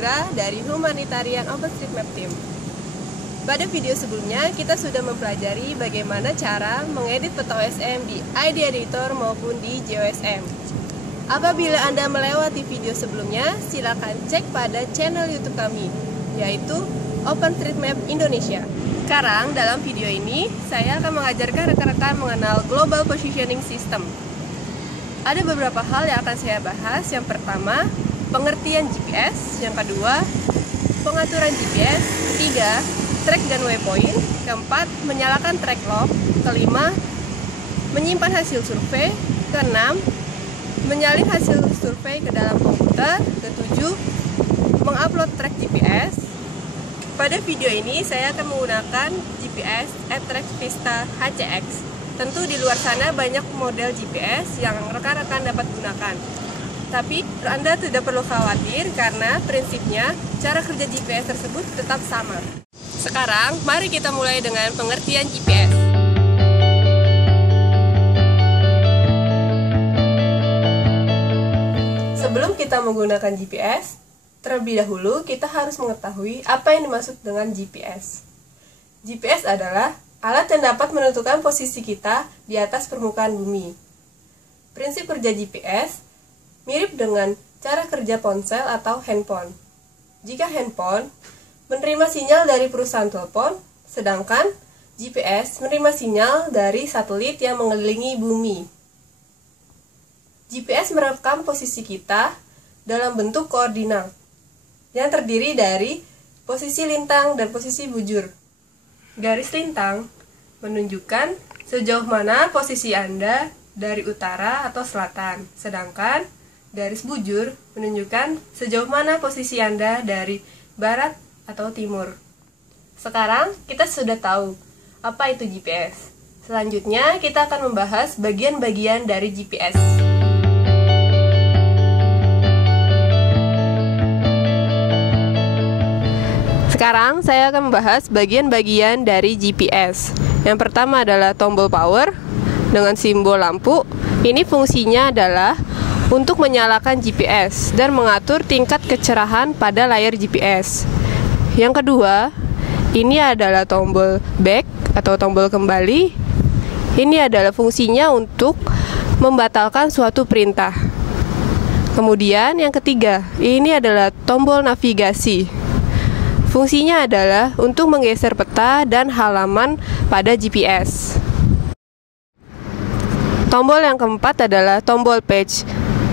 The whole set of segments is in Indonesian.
Nugra dari Humanitarian OpenStreetMap Team. Pada video sebelumnya, kita sudah mempelajari bagaimana cara mengedit peta OSM di ID Editor maupun di JOSM. Apabila Anda melewati video sebelumnya, silakan cek pada channel YouTube kami, yaitu OpenStreetMap Indonesia. Sekarang, dalam video ini, saya akan mengajarkan rekan-rekan mengenal Global Positioning System. Ada beberapa hal yang akan saya bahas. Yang pertama, pengertian GPS. Yang kedua, pengaturan GPS. Ketiga, track dan waypoint. Keempat, menyalakan track log. Kelima, menyimpan hasil survei. Keenam, menyalin hasil survei ke dalam komputer. Ketujuh, mengupload track GPS. Pada video ini saya akan menggunakan GPS Attrax Vista HCX. Tentu di luar sana banyak model GPS yang rekan-rekan dapat gunakan. Tapi Anda tidak perlu khawatir karena prinsipnya cara kerja GPS tersebut tetap sama. Sekarang mari kita mulai dengan pengertian GPS. Sebelum kita menggunakan GPS, terlebih dahulu, kita harus mengetahui apa yang dimaksud dengan GPS. GPS adalah alat yang dapat menentukan posisi kita di atas permukaan bumi. Prinsip kerja GPS mirip dengan cara kerja ponsel atau handphone. Jika handphone menerima sinyal dari perusahaan telepon, sedangkan GPS menerima sinyal dari satelit yang mengelilingi bumi. GPS merekam posisi kita dalam bentuk koordinat yang terdiri dari posisi lintang dan posisi bujur. Garis lintang menunjukkan sejauh mana posisi Anda dari utara atau selatan, sedangkan garis bujur menunjukkan sejauh mana posisi Anda dari barat atau timur. Sekarang kita sudah tahu apa itu GPS. Selanjutnya kita akan membahas bagian-bagian dari GPS. Sekarang saya akan membahas bagian-bagian dari GPS. Yang pertama adalah tombol power dengan simbol lampu. Ini fungsinya adalah untuk menyalakan GPS dan mengatur tingkat kecerahan pada layar GPS. Yang kedua, ini adalah tombol back atau tombol kembali. Ini adalah fungsinya untuk membatalkan suatu perintah. Kemudian yang ketiga, ini adalah tombol navigasi. Fungsinya adalah untuk menggeser peta dan halaman pada GPS. Tombol yang keempat adalah tombol page.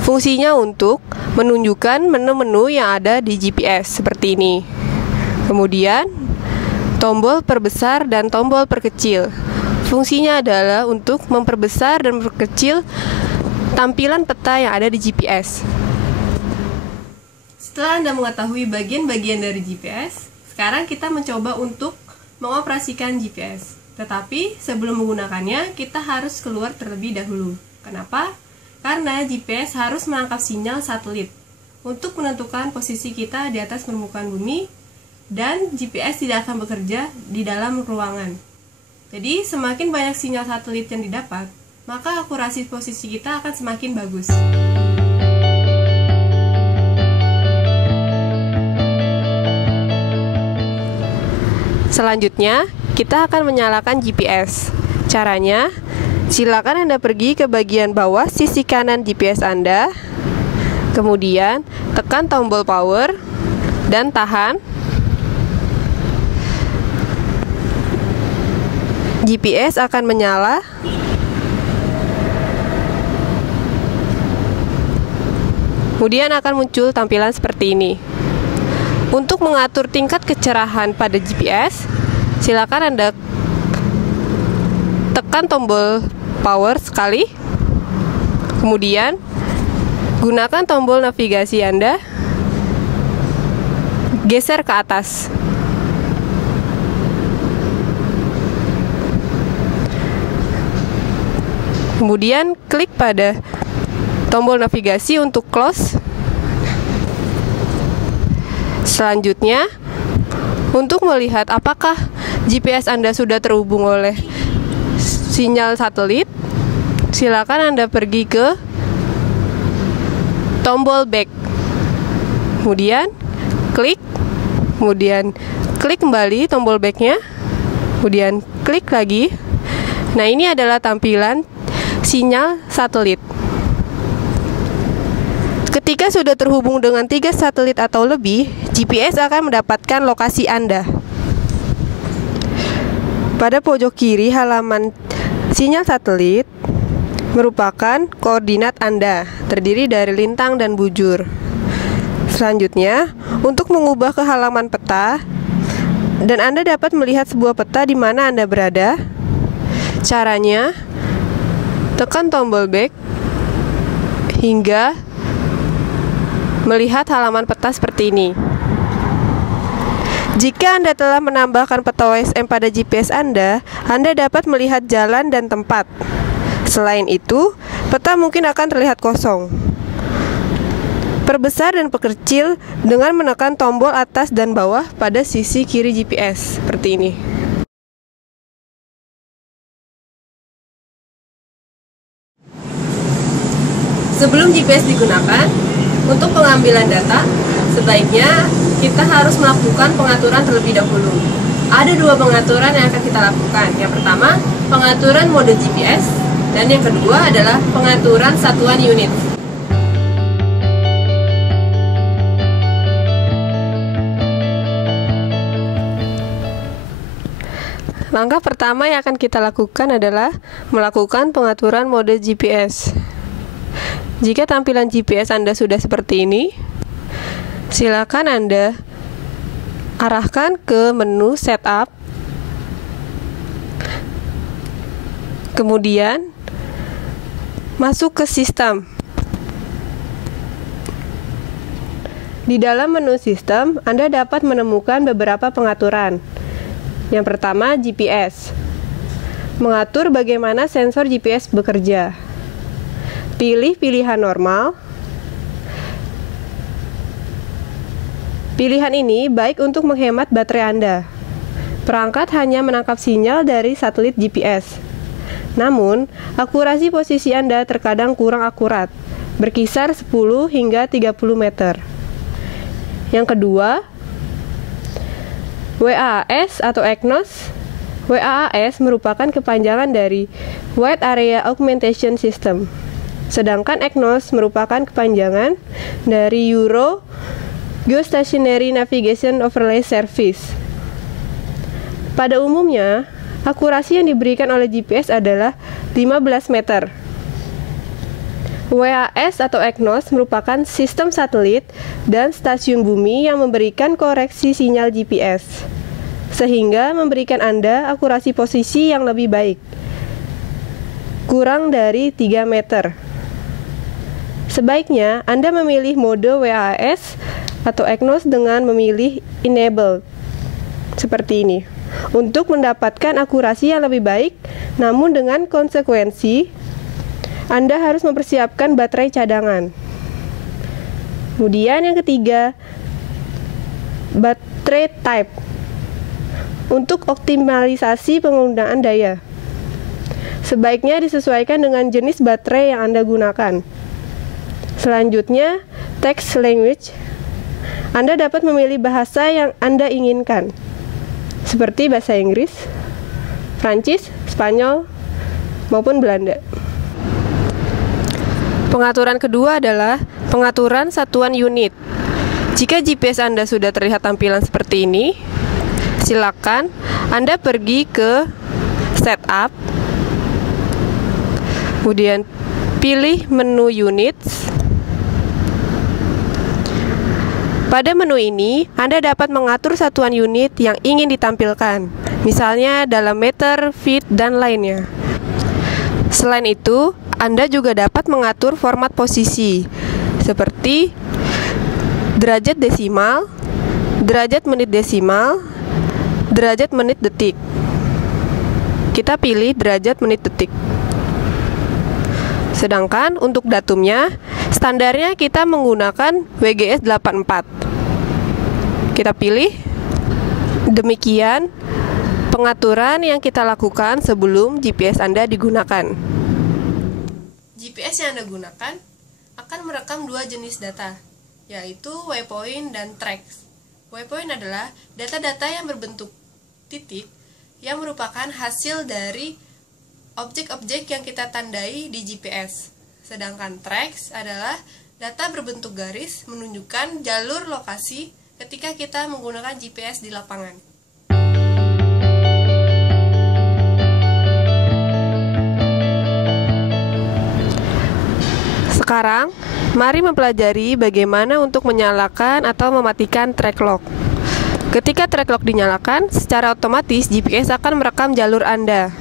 Fungsinya untuk menunjukkan menu-menu yang ada di GPS seperti ini. Kemudian, tombol perbesar dan tombol perkecil. Fungsinya adalah untuk memperbesar dan memperkecil tampilan peta yang ada di GPS. Setelah Anda mengetahui bagian-bagian dari GPS, sekarang kita mencoba untuk mengoperasikan GPS. Tetapi sebelum menggunakannya, kita harus keluar terlebih dahulu. Kenapa? Karena GPS harus menangkap sinyal satelit untuk menentukan posisi kita di atas permukaan bumi, dan GPS tidak akan bekerja di dalam ruangan. Jadi, semakin banyak sinyal satelit yang didapat, maka akurasi posisi kita akan semakin bagus. Selanjutnya, kita akan menyalakan GPS. Caranya, silakan Anda pergi ke bagian bawah sisi kanan GPS Anda. Kemudian, tekan tombol power dan tahan. GPS akan menyala. Kemudian akan muncul tampilan seperti ini. Untuk mengatur tingkat kecerahan pada GPS, silakan Anda tekan tombol power sekali. Kemudian, gunakan tombol navigasi Anda, geser ke atas. Kemudian, klik pada tombol navigasi untuk close. Selanjutnya, untuk melihat apakah GPS Anda sudah terhubung oleh sinyal satelit, silakan Anda pergi ke tombol back. Kemudian klik, kemudian klik kembali tombol back-nya, kemudian klik lagi. Nah, ini adalah tampilan sinyal satelit. Ketika sudah terhubung dengan 3 satelit atau lebih, GPS akan mendapatkan lokasi Anda. Pada pojok kiri halaman sinyal satelit merupakan koordinat Anda, terdiri dari lintang dan bujur. Selanjutnya, untuk mengubah ke halaman peta, dan Anda dapat melihat sebuah peta di mana Anda berada. Caranya, tekan tombol back hingga melihat halaman peta seperti ini. Jika Anda telah menambahkan peta OSM pada GPS Anda dapat melihat jalan dan tempat. Selain itu, peta mungkin akan terlihat kosong. Perbesar dan perkecil dengan menekan tombol atas dan bawah pada sisi kiri GPS, seperti ini. Sebelum GPS digunakan, untuk pengambilan data, sebaiknya kita harus melakukan pengaturan terlebih dahulu. Ada 2 pengaturan yang akan kita lakukan. Yang pertama, pengaturan mode GPS, dan yang kedua adalah pengaturan satuan unit. Langkah pertama yang akan kita lakukan adalah melakukan pengaturan mode GPS. Jika tampilan GPS Anda sudah seperti ini, silakan Anda arahkan ke menu setup, kemudian masuk ke sistem. Di dalam menu sistem, Anda dapat menemukan beberapa pengaturan. Yang pertama, GPS. Mengatur bagaimana sensor GPS bekerja. Pilih pilihan normal. Pilihan ini baik untuk menghemat baterai Anda. Perangkat hanya menangkap sinyal dari satelit GPS. Namun, akurasi posisi Anda terkadang kurang akurat, berkisar 10 hingga 30 meter. Yang kedua, WAAS atau EGNOS. WAAS merupakan kepanjangan dari Wide Area Augmentation System. Sedangkan EGNOS merupakan kepanjangan dari Euro Geostationary Navigation Overlay Service. Pada umumnya, akurasi yang diberikan oleh GPS adalah 15 meter. WAAS atau EGNOS merupakan sistem satelit dan stasiun bumi yang memberikan koreksi sinyal GPS, sehingga memberikan Anda akurasi posisi yang lebih baik, kurang dari 3 meter. Sebaiknya Anda memilih mode WAAS atau EGNOS dengan memilih Enable, seperti ini, untuk mendapatkan akurasi yang lebih baik. Namun dengan konsekuensi, Anda harus mempersiapkan baterai cadangan. Kemudian yang ketiga, baterai type, untuk optimalisasi penggunaan daya. Sebaiknya disesuaikan dengan jenis baterai yang Anda gunakan. Selanjutnya, text language. Anda dapat memilih bahasa yang Anda inginkan, seperti bahasa Inggris, Prancis, Spanyol, maupun Belanda. Pengaturan kedua adalah pengaturan satuan unit. Jika GPS Anda sudah terlihat tampilan seperti ini, silakan Anda pergi ke Setup, kemudian pilih menu Units. Pada menu ini, Anda dapat mengatur satuan unit yang ingin ditampilkan, misalnya dalam meter, feet, dan lainnya. Selain itu, Anda juga dapat mengatur format posisi, seperti derajat desimal, derajat menit desimal, derajat menit detik. Kita pilih derajat menit detik. Sedangkan untuk datumnya, standarnya kita menggunakan WGS 84. Kita pilih. Demikian pengaturan yang kita lakukan sebelum GPS Anda digunakan. GPS yang Anda gunakan akan merekam 2 jenis data, yaitu waypoint dan tracks. Waypoint adalah data-data yang berbentuk titik yang merupakan hasil dari objek-objek yang kita tandai di GPS. Sedangkan tracks adalah data berbentuk garis menunjukkan jalur lokasi ketika kita menggunakan GPS di lapangan. Sekarang, mari mempelajari bagaimana untuk menyalakan atau mematikan track lock. Ketika track lock dinyalakan, secara otomatis GPS akan merekam jalur Anda.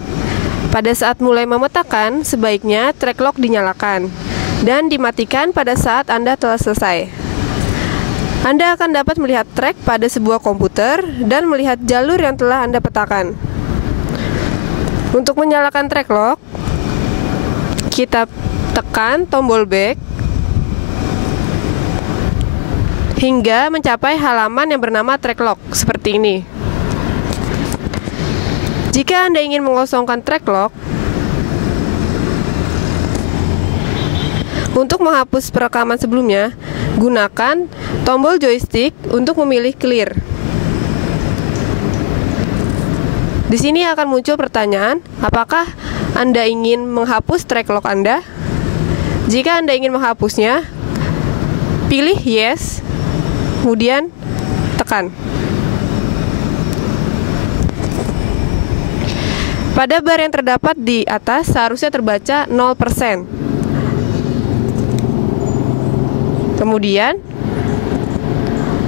Pada saat mulai memetakan, sebaiknya track lock dinyalakan dan dimatikan pada saat Anda telah selesai. Anda akan dapat melihat track pada sebuah komputer dan melihat jalur yang telah Anda petakan. Untuk menyalakan track lock, kita tekan tombol back hingga mencapai halaman yang bernama track lock seperti ini. Jika Anda ingin mengosongkan track lock, untuk menghapus perekaman sebelumnya, gunakan tombol joystick untuk memilih clear. Di sini akan muncul pertanyaan, apakah Anda ingin menghapus track lock Anda? Jika Anda ingin menghapusnya, pilih yes, kemudian tekan. Pada bar yang terdapat di atas seharusnya terbaca 0%. Kemudian,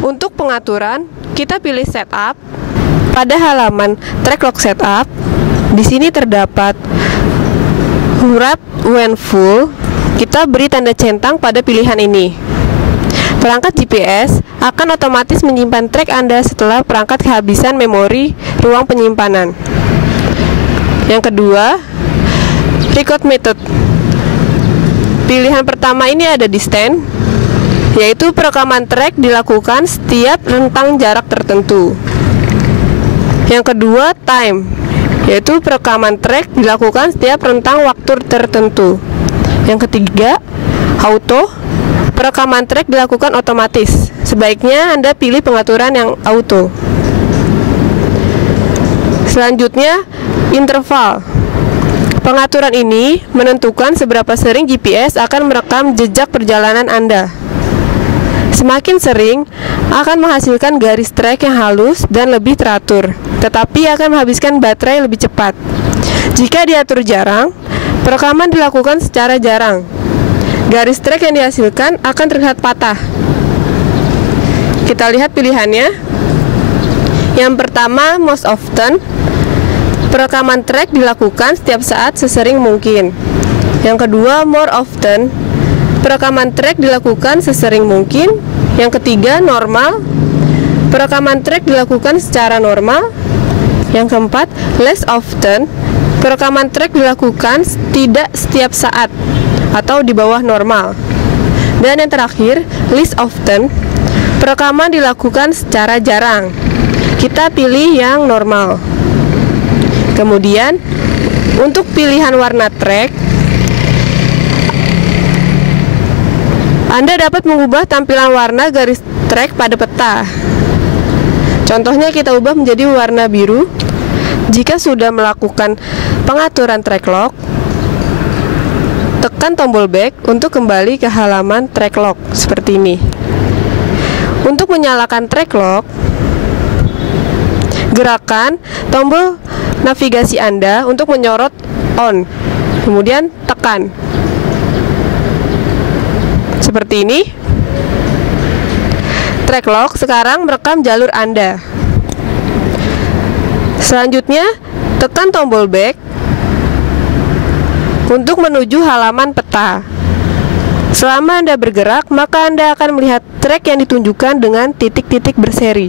untuk pengaturan, kita pilih setup. Pada halaman track lock setup, di sini terdapat wrap when full. Kita beri tanda centang pada pilihan ini. Perangkat GPS akan otomatis menyimpan track Anda setelah perangkat kehabisan memori ruang penyimpanan. Yang kedua, record method. Pilihan pertama ini ada di stand, yaitu perekaman track dilakukan setiap rentang jarak tertentu. Yang kedua, time, yaitu perekaman track dilakukan setiap rentang waktu tertentu. Yang ketiga, auto, perekaman track dilakukan otomatis. Sebaiknya Anda pilih pengaturan yang auto. Selanjutnya, interval. Pengaturan ini menentukan seberapa sering GPS akan merekam jejak perjalanan Anda. Semakin sering, akan menghasilkan garis track yang halus dan lebih teratur, tetapi akan menghabiskan baterai lebih cepat. Jika diatur jarang, perekaman dilakukan secara jarang. Garis track yang dihasilkan akan terlihat patah. Kita lihat pilihannya. Yang pertama, most often. Perekaman track dilakukan setiap saat sesering mungkin. Yang kedua, more often. Perekaman track dilakukan sesering mungkin. Yang ketiga, normal. Perekaman track dilakukan secara normal. Yang keempat, less often. Perekaman track dilakukan tidak setiap saat atau di bawah normal. Dan yang terakhir, least often. Perekaman dilakukan secara jarang. Kita pilih yang normal. Kemudian, untuk pilihan warna track, Anda dapat mengubah tampilan warna garis track pada peta. Contohnya kita ubah menjadi warna biru. Jika sudah melakukan pengaturan track lock, tekan tombol back untuk kembali ke halaman track lock seperti ini. Untuk menyalakan track lock, gerakan tombol navigasi Anda untuk menyorot on, kemudian tekan seperti ini. Track lock sekarang merekam jalur Anda. Selanjutnya, tekan tombol back untuk menuju halaman peta. Selama Anda bergerak, maka Anda akan melihat track yang ditunjukkan dengan titik-titik berseri.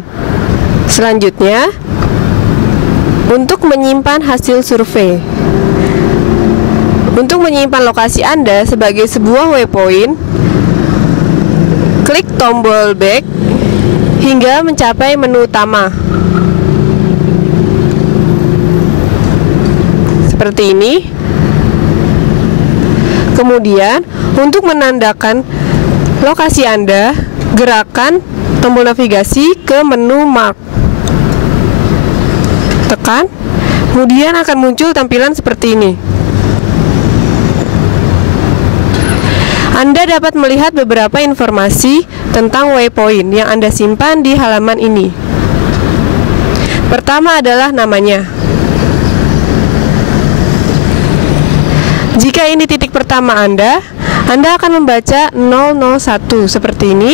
Selanjutnya, untuk menyimpan hasil survei. Untuk menyimpan lokasi Anda sebagai sebuah waypoint, klik tombol back hingga mencapai menu utama. Seperti ini. Kemudian, untuk menandakan lokasi Anda, gerakan tombol navigasi ke menu Mark. Tekan, kemudian akan muncul tampilan seperti ini. Anda dapat melihat beberapa informasi tentang waypoint yang Anda simpan di halaman ini. Pertama adalah namanya. Jika ini titik pertama Anda akan membaca 001 seperti ini.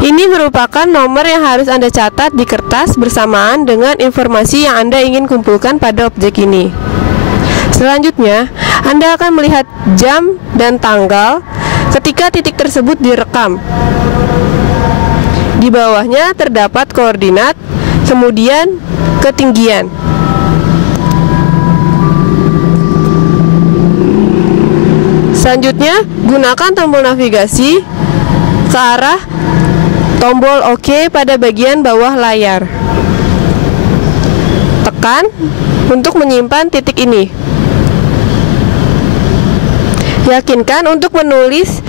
Ini merupakan nomor yang harus Anda catat di kertas bersamaan dengan informasi yang Anda ingin kumpulkan pada objek ini. Selanjutnya, Anda akan melihat jam dan tanggal ketika titik tersebut direkam. Di bawahnya terdapat koordinat, kemudian ketinggian. Selanjutnya, gunakan tombol navigasi ke arah tombol OK pada bagian bawah layar. Tekan untuk menyimpan titik ini. Yakinkan untuk menulis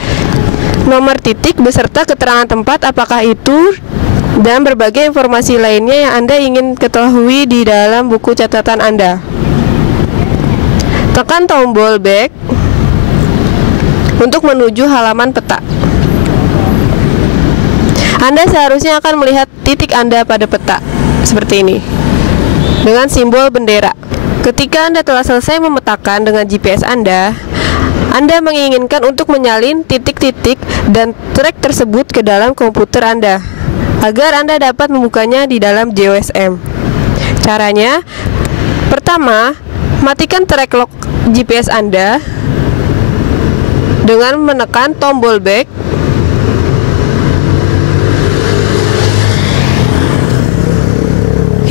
nomor titik beserta keterangan tempat apakah itu dan berbagai informasi lainnya yang Anda ingin ketahui di dalam buku catatan Anda. Tekan tombol back untuk menuju halaman peta. Anda seharusnya akan melihat titik Anda pada peta seperti ini dengan simbol bendera. Ketika Anda telah selesai memetakan dengan GPS Anda menginginkan untuk menyalin titik-titik dan trek tersebut ke dalam komputer Anda agar Anda dapat membukanya di dalam JOSM. Caranya, pertama, matikan track lock GPS Anda dengan menekan tombol back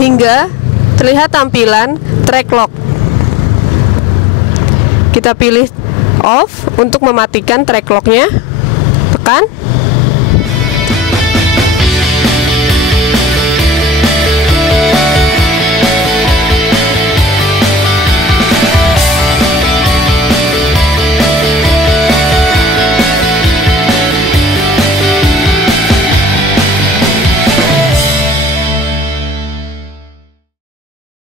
hingga terlihat tampilan track lock. Kita pilih off untuk mematikan track locknya. Tekan.